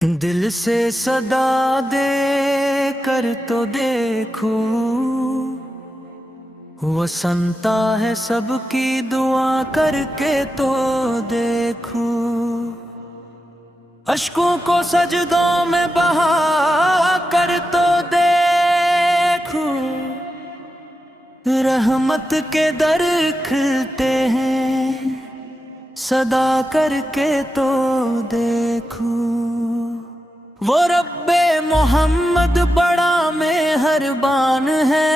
दिल से सदा दे कर तो देखो, वो सुनता है सबकी दुआ करके तो देखो। अश्कों को सजदों में बहा कर तो देखो, रहमत के दर खुलते हैं सदा करके तो देखो। वो रब्बे मोहम्मद बड़ा मेहरबान है,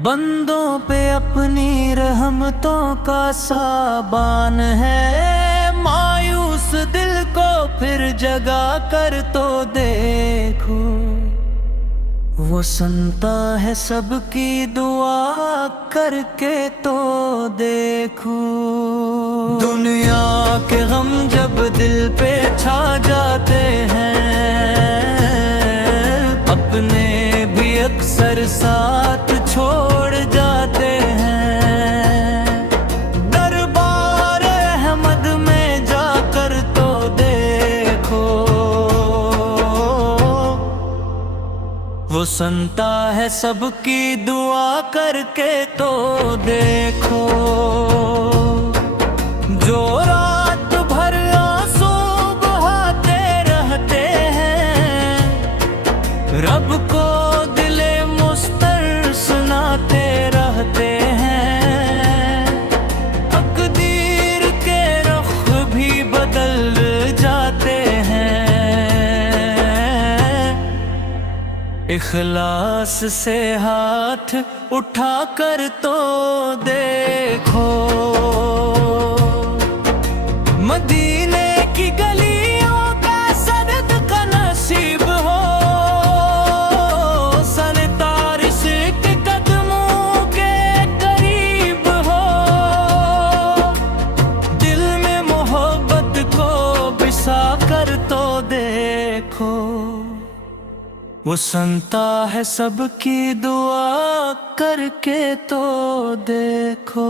बंदों पे अपनी रहमतों का साबान है। मायूस दिल को फिर जगा कर तो देखो, वो सुनता है सबकी दुआ करके तो देखो। दुनिया के गम जब दिल पे छा जाते हैं, अपने भी अक्सर साथ छोड़ जाते हैं। दरबार अहमद में जाकर तो देखो, वो सुनता है सबकी दुआ करके तो देखो। जो रात भर आंसू बहाते रहते हैं, रब को दिले मुस्तर सुनाते रहते हैं। तकदीर के रुख भी बदल जाते हैं, इखलास से हाथ उठा कर तो देखो। मदीने की गलियों का सदद का नसीब हो, सरतारिश के कदमों के करीब हो। दिल में मोहब्बत को बिसा कर तो देखो, वो सुनता है सबकी दुआ करके तो देखो।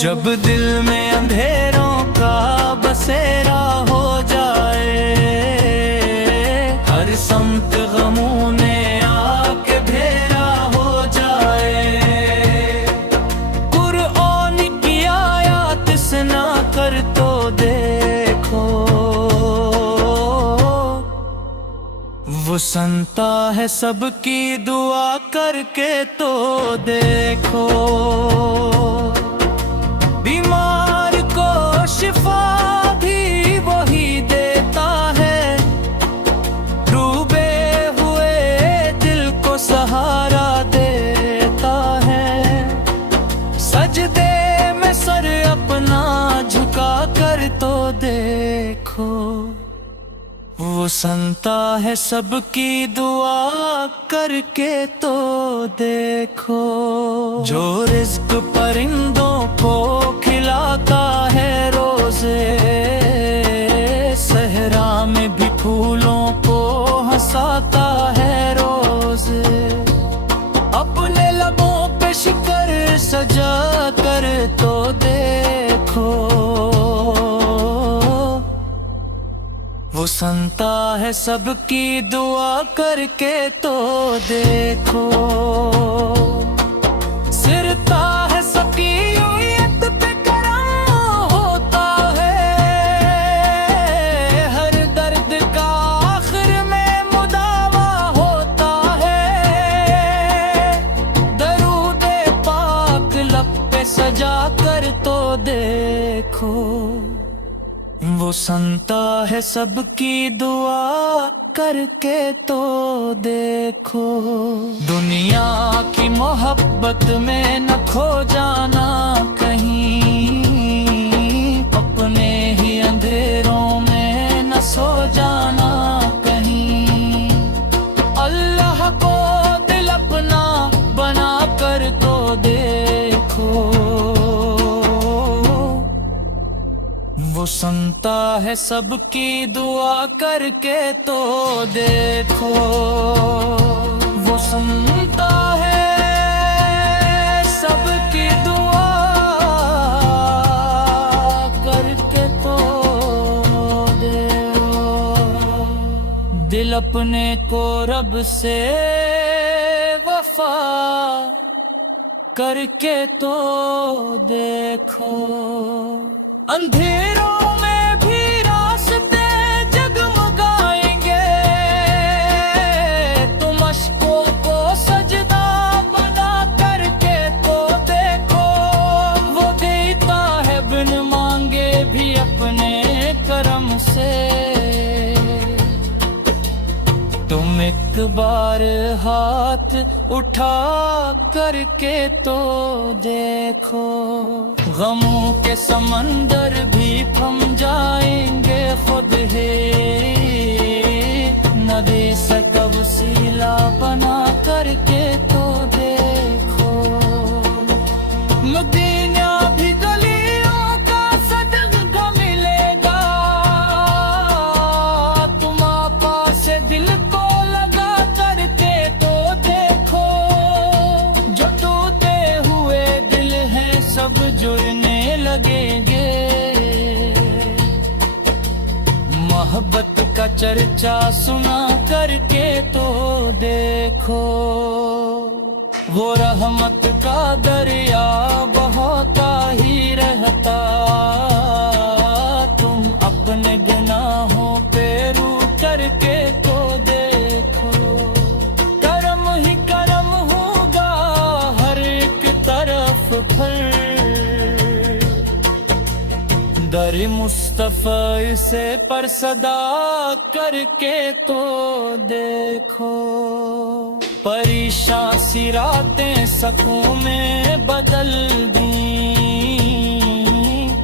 जब दिल में अंधेरों का बसेरा हो जाए, हर समत गमों ने आके घेरा हो जाए। कुरआन की आयत सुना कर तो देखो, वो सुनता है सबकी दुआ करके तो देखो। बीमार को शिफा भी वही देता है, डूबे हुए दिल को सहारा देता है। सजदे में सर अपना झुका कर तो देखो, वो सुनता है सबकी दुआ करके तो देखो। जो रिज़्क़ परिंदों को खिलाता है रोज़े, सहरा में भी फूलों को हंसाता है रोज़े। अपने लबों पे शिकर सजा कर तो देखो, वो सुनता है सबकी दुआ करके तो देखो। सिरता है सबकी उयत पे करम होता है, हर दर्द का आखिर में मुदावा होता है। दरूद पाक लब पे सजा कर तो देखो, वो सुनता है सबकी दुआ करके तो देखो। दुनिया की मोहब्बत में न खो जाना कहीं, अपने ही अंधेरों में न सो जाना कहीं। अल्लाह को दिल अपना बना कर तो देखो, वो सुनता है सबकी दुआ करके तो देखो। वो सुनता है सबकी दुआ करके तो देखो। दिल अपने को रब से वफा करके तो देखो। अंधेरों में भी रास्ते जगमगाएंगे, तुम अश्कों को सजदा बना करके तो देखो। वो देता है बिन मांगे भी अपने करम से। तुम एक बार हाथ उठा करके तो देखो। गमों के समंदर भी थम जाएंगे खुद ही, नदी से कब सीला बना करके तो देखो। मदीना भी गलियों का सदका मिलेगा, तुम आपा से दिल को लगा करके तो देखो। जो टूटे हुए दिल हैं सब जुड़ने लगेंगे। मोहब्बत का चर्चा सुना करके तो देखो। वो रहमत का दरिया बहता ही रहता, तुम अपने गुनाहों पे रू करके तो देखो। करम ही करम होगा हर एक तरफ फल, दर मुस्तफ़ा से पर सदा करके तो देखो। परेशान सी रातें सकूं में बदल दी,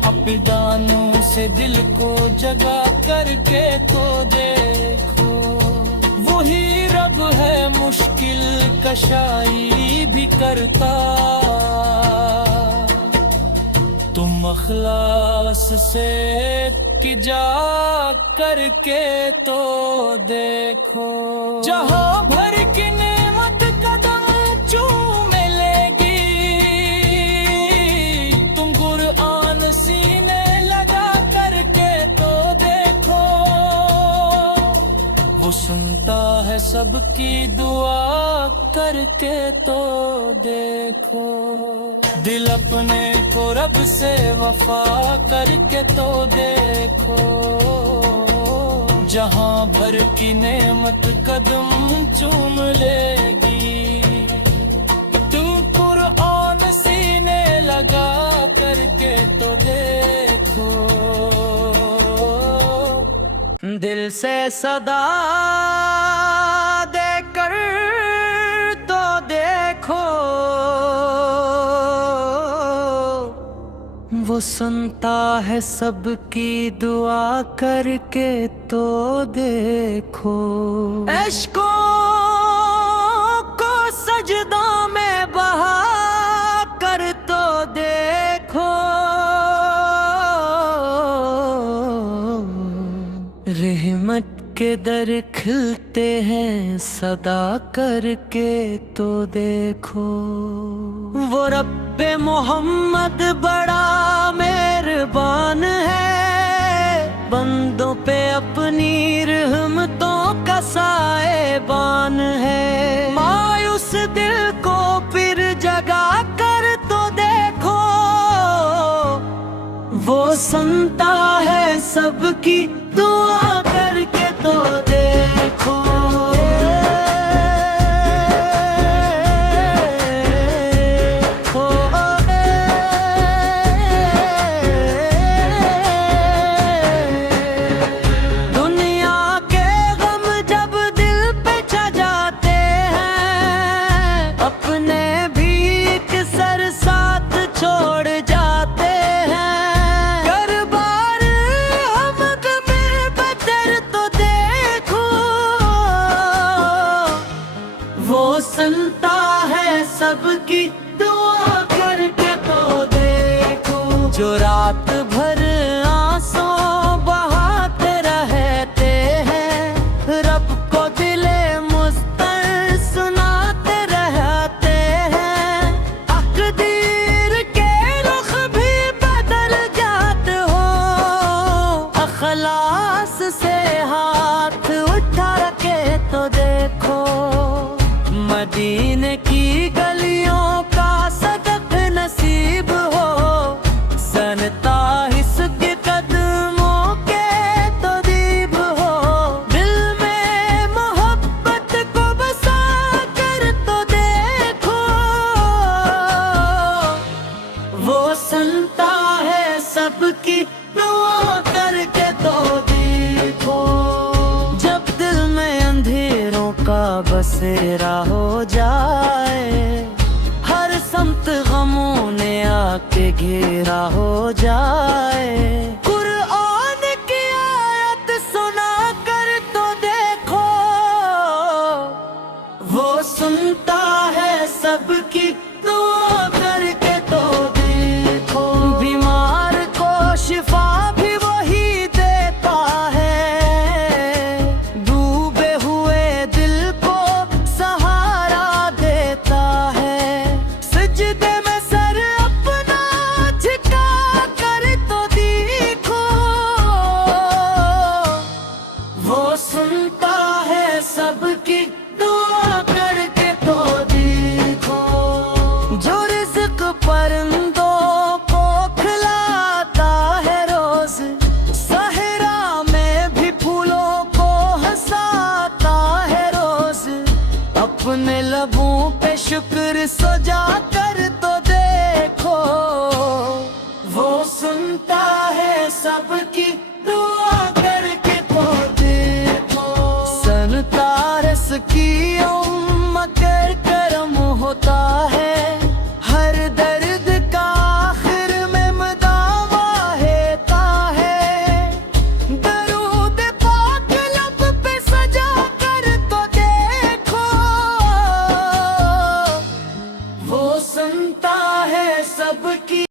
अपिदानों से दिल को जगा करके तो देखो। वही रब है मुश्किल कशाई भी करता, तुम अखलास से कि जा करके तो देखो। जहां भर की नेमत कदम चूमे लेगी, तुम कुरान सीने लगा करके तो देखो। वो सुनता है सबकी दुआ करके तो देखो। दिल अपने को रब से वफा करके तो देखो। जहां भर की नेमत कदम चूम लेगी, तुम कुरान सीने लगा करके तो देखो। दिल से सदा देकर तो देखो, वो सुनता है सबकी दुआ करके तो देखो। इश्कों को सजदा में बहा कर तो देखो। रहमत के दर खिलते हैं सदा करके तो देखो। वो रब्बे मोहम्मद बड़ा मेहरबान है, बंदों पे अपनी रहमतों का साएबान है। मायूस दिल को फिर जगा कर तो देखो, वो सुनता है सबकी दुआ करके तो देखो। दुनिया के गम जब दिल पे छा जाते हैं, अपने भी एक सर साथ छोड़ जाते हैं। कर बार हम में बदर तो देखो, वो सुनता है सबकी दुआ करके तो देखो। जो रात भर आंसू बहाते रहते हैं, रब को दिले मुस्तर सुनाते रहते हैं। तकदीर के रुख भी बदल जाते हो, अखलास से हाथ उठा के बसेरा हो जाए, हर संत गमों ने आके घेरा हो जाए। कुरान की आयत सुना कर तो देखो, वो सुनता है सबकी दुआ करके तो देखो। बीमार को शिफा भी वही देता है, डूबे हुए दिल को सहारा देता है। सजदे में सर अपना झुका कर तो देखो, वो सुनता है सबकी दुआ करके तो देखो। जो रिज़्क़ परिंदों को खिलाता है रोज, सहरा में भी फूलों को हंसाता है रोज। अपने लबों पे शुक्र सजा कर तो देखो, वो सुनता है सबकी दुआ करके तो देखो। सनतारस की कर करम होता है, हर दर्द का आखिर में मदावा हेता है। दरूद पाक लब पे सजा कर तो देखो, वो सुनता है सबकी